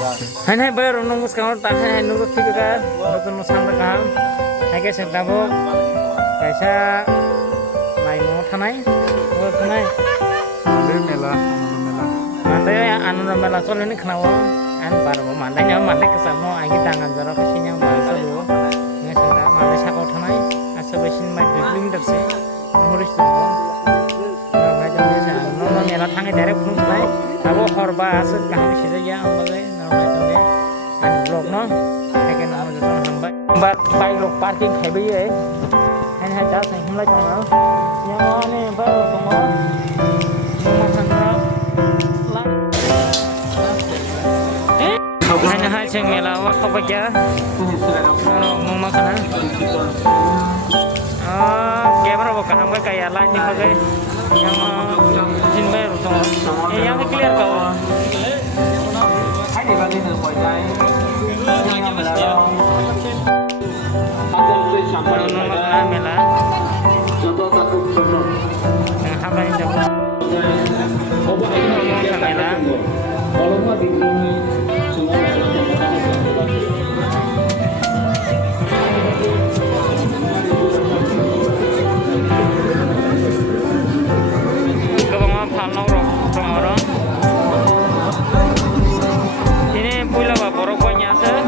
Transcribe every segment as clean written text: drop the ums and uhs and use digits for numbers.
Hai hai baru nunggu sekarang tak hai nunggu tiga kan betul nusantara kan hai guys yang tahu kaisa naik mau tanai mau tanai mandai ya anu mela soal ini kenapa an baru mandai nya mandai kesama lagi tangan jorok kesini bahasa dulu nggak sudah mandai sakau tanai asal besin mai dibling terse nulis tuh nggak baca baca nono mela tangai dari pun mulai tahu korba asal kami sih saja ambil vlog nó hay cái nào cho thằng bay bay lục parking hay bây giờ anh hai cháu thành không lấy chồng đâu nhau nè bay lục chồng nó mà thằng đó lắm anh hai xem mẹ là không phải chứ ngon mà khana camera bukan sampai kayak lain dipakai yang jin bay lục chồng yang clear kau hãy để vào lên khỏi trái ini pula bapak rokoknya sih.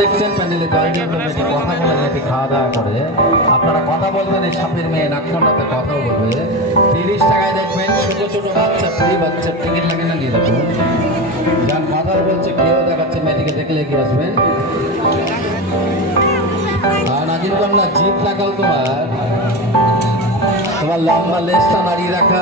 দেখছেন প্যান্ডেলে জয়েন্টের committee কথা বলে নাকি খাওয়া দাওয়া করে আপনারা কথা বলবেন এই সাপের মেয়ে নাকখন্ডাতে কথাও বলবে 30 টাকায় দেখবেন ছোট ছোট বাচ্চা পুরি বাচ্চা টিকিট লাগে না নিয়ে দেখুন যান কথা বলছে কেউ দেখাচ্ছে মেয়েটিকে দেখলে এগিয়ে আসবেন আর নাজিম কন্যা জিপ লাগাও তোমার লম্বা লেজটা নাড়িয়ে রাখা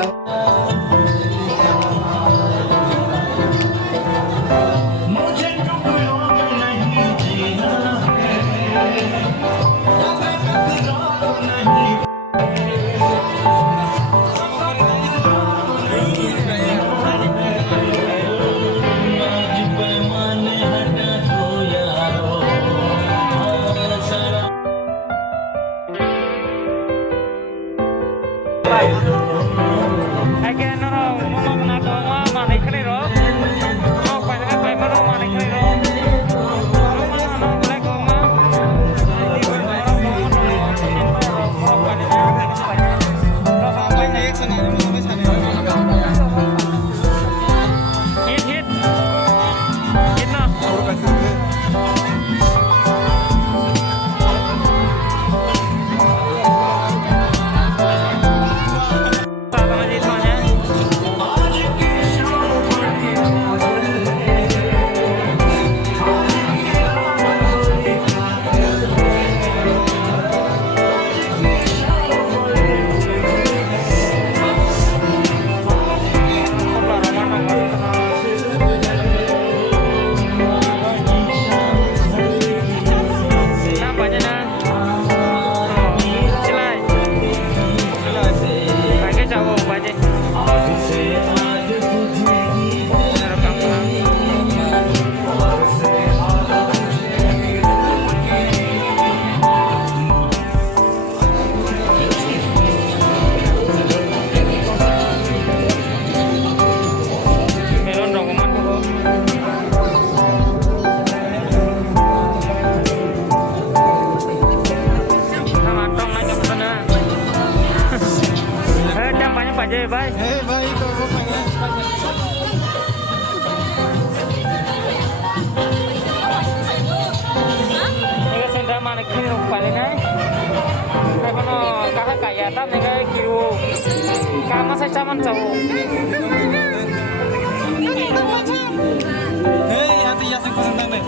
aja ya, Bay. Baik, kok pengen. Ini sudah mana kini rupa ini nih. Kalau kakak kaya tam nih kiru. Kamu saya caman cowok. Hati ya saya senang deh.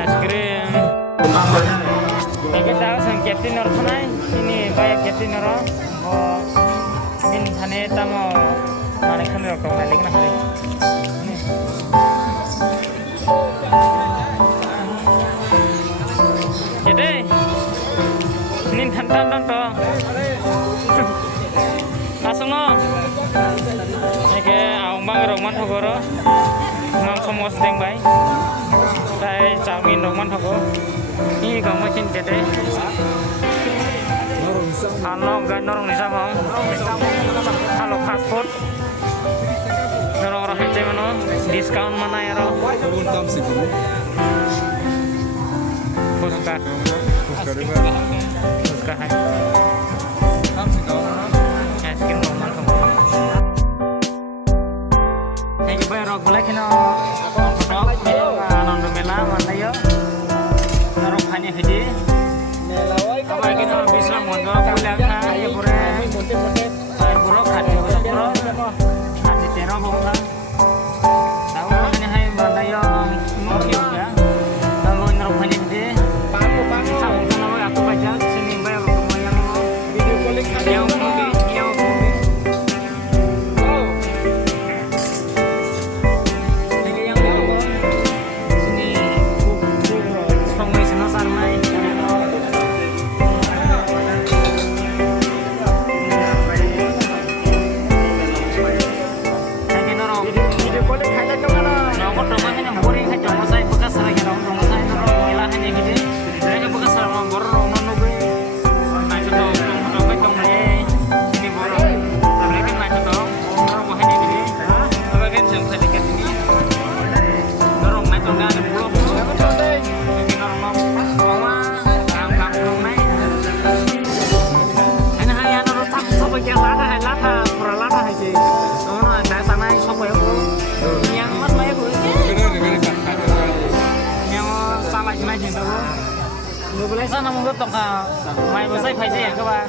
Es krim. Ini tahu sang captain orang mana? Ini banyak captain orang. Oh, ini sana tamu mana kan orang kau balik nak hari. Jadi, ini tantan tu. Langsung no. Ini awang bang roman thogoro. Mang semua sedang baik. Saya camin roman thogo. Ini kamu macam jadi. Halo, gan norong ni sama. Halo fast food. Norong orang hece mana? Diskon mana ya ro? Puska. Puska hai. Es krim roman thogo. Ini bayar rok boleh kena. Anon domela mana yo? Norong hanya hiji. Apa kita bisa mondok pulang ya pura. Air buruk hati buruk. Hati teror bukan. Tahu hanya hai mana yo mungkin ya. Kalau norong hanya hiji. Sama sama aku baca sini bayar rumah yang video calling yang mungkin. Boleh sana mungkin tong mai besar phải gì các bạn.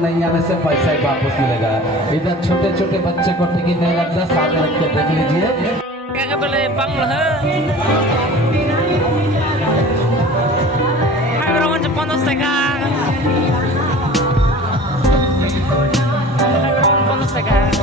नहीं आने से पैसा ही वापस मिलेगा। इधर छोटे छोटे बच्चे को टिकट नहीं लगता, साथ रख के देख लीजिए। Kakak boleh bang lah. Hai orang Jepang tu sekarang. Hai orang Jepang tu sekarang.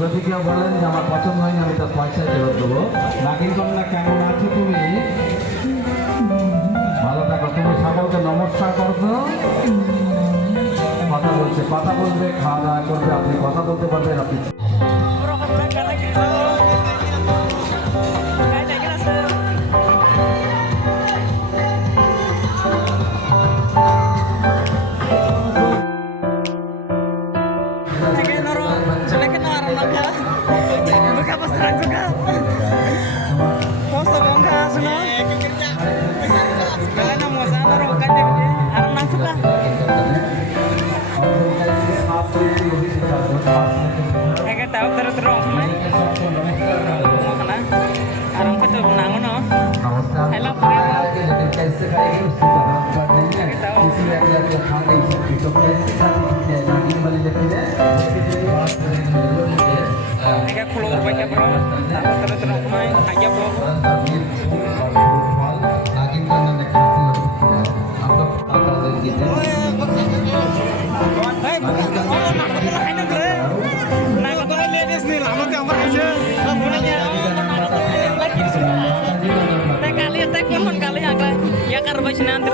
যদি কেউ বলেন যে আমার পছন্দ হয়নি আমি তার পয়সা ফেরত দেবো। নাগিন কন্যা কেমন আছো তুমি? ভালো থাকো। তুমি সকলকে নমস্কার করছো। কথা বলছে, কথা বলবে, খাওয়া দাওয়া করবে, আপনি কথা বলতে পারবেন, আপনি कैसे खाएगी उसकी बात नहीं है। किसी एक खा नहीं सकती तो कैसे खाती है? नागिन वाली लकड़ी है Agak keluar banyak bro, terus main aja bro. नागिन का नाम खाती है आप लोग पता लग गया ya karena nanti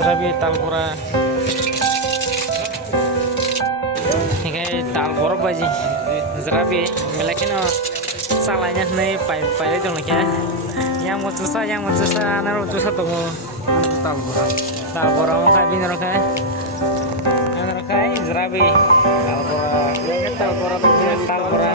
Zerabi talpura, ini tal borok aja. Zerabi, meleknya salahnya nih pai itu lagi ya. Yang mau susah, naruh susah tuh talpura mau kayak bini rokai, zerabi talpura, talpura